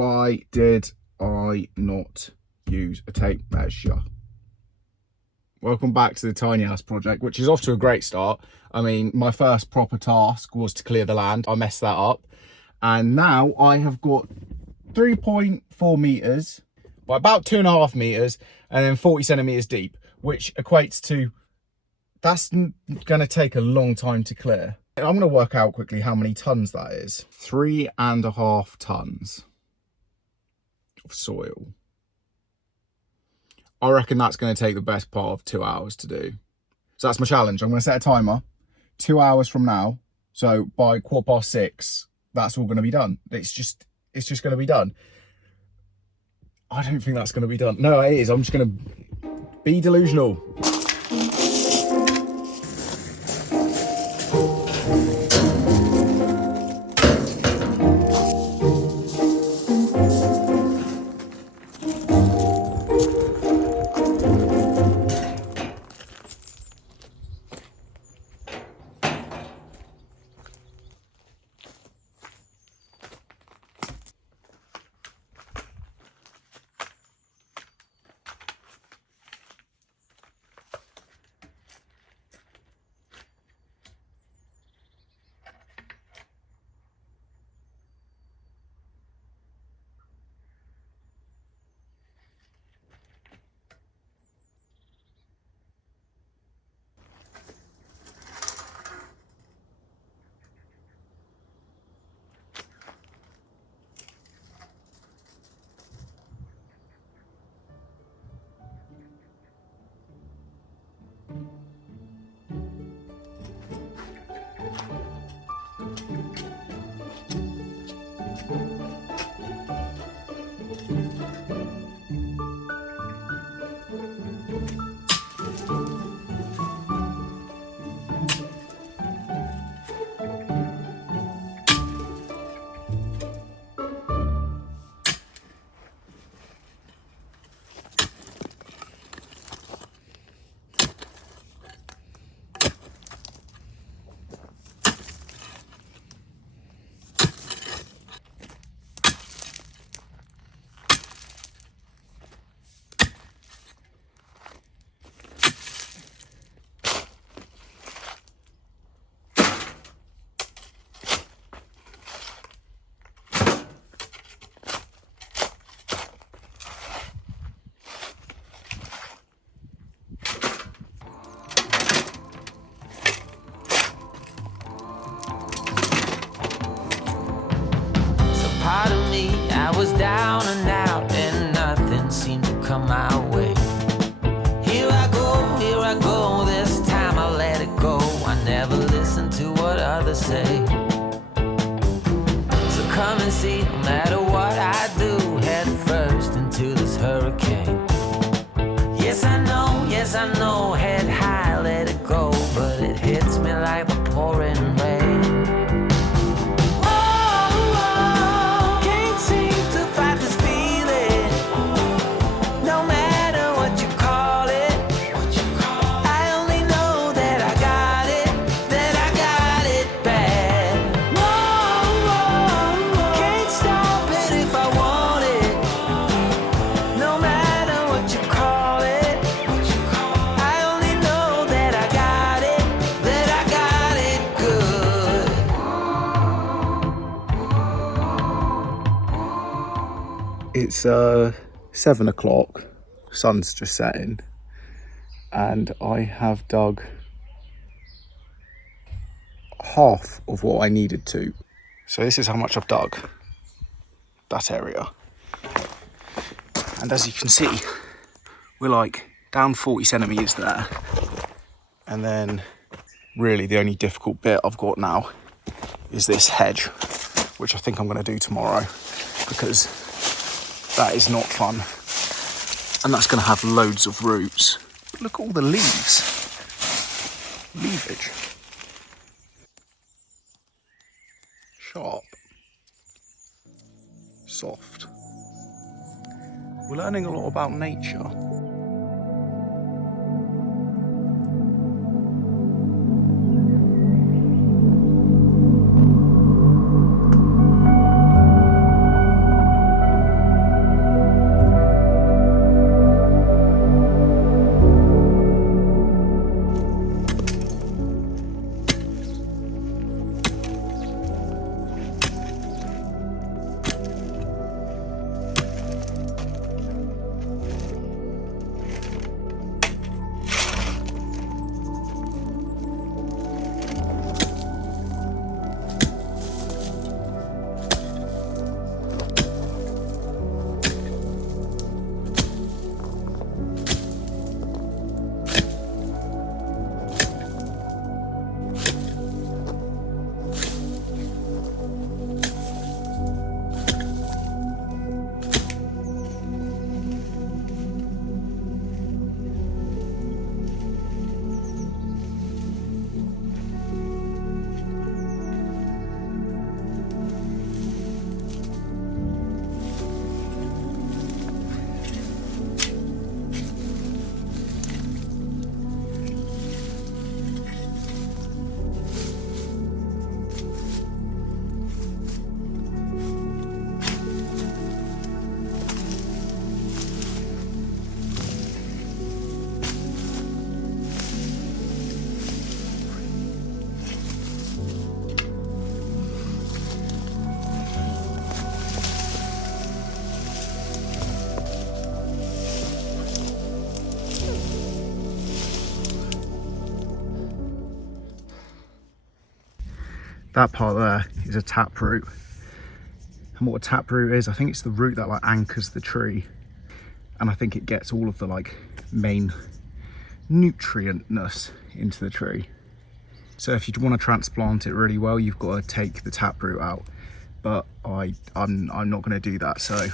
Why did I not use a tape measure? Welcome back to the tiny house project, which is off to a great start. I mean, my first proper task was to clear the land. I messed that up. And now I have got 3.4 meters by about 2.5 meters and then 40 centimeters deep, which equates to, that's going to take a long time to clear. I'm going to work out quickly how many tons that is. 3.5 tons of soil. I reckon that's going to take the best part of 2 hours to do. So that's my challenge. I'm going to set a timer 2 hours from now. So by 6:15, that's all going to be done. It's just going to be done. I don't think that's going to be done. No, it is. I'm just going to be delusional. Was down and out and nothing seemed to come my way. Here I go, this time I let it go. I never listen to what others say. So come and see, no matter what I do, head first into this hurricane. Yes I know, head high, let it go, but it hits me like the pouring rain. It's 7 o'clock, sun's just setting, and I have dug half of what I needed to. So this is how much I've dug, that area. And as you can see, we're like down 40 centimeters there. And then really the only difficult bit I've got now is this hedge, which I think I'm going to do tomorrow, because that is not fun. And that's going to have loads of roots. But look at all the leaves. Leafage. Sharp. Soft. We're learning a lot about nature. that part there is a taproot. And what a taproot is, I think it's the root that like anchors the tree. And I think it gets all of the like main nutrientness into the tree. So if you want to transplant it really well, you've got to take the taproot out. But I'm not going to do that, so.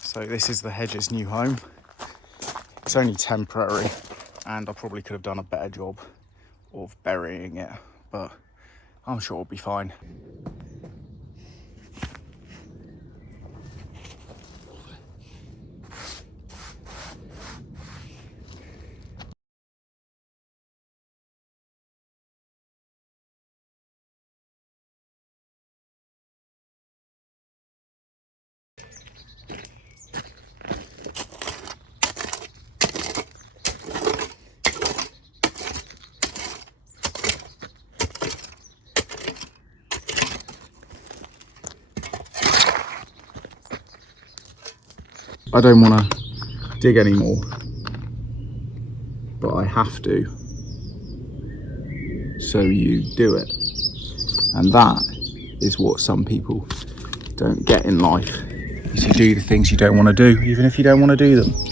So this is the hedge's new home. It's only temporary, and I probably could have done a better job of burying it, but I'm sure it'll be fine. I don't want to dig anymore, but I have to. So you do it. And that is what some people don't get in life, is you do the things you don't want to do, even if you don't want to do them.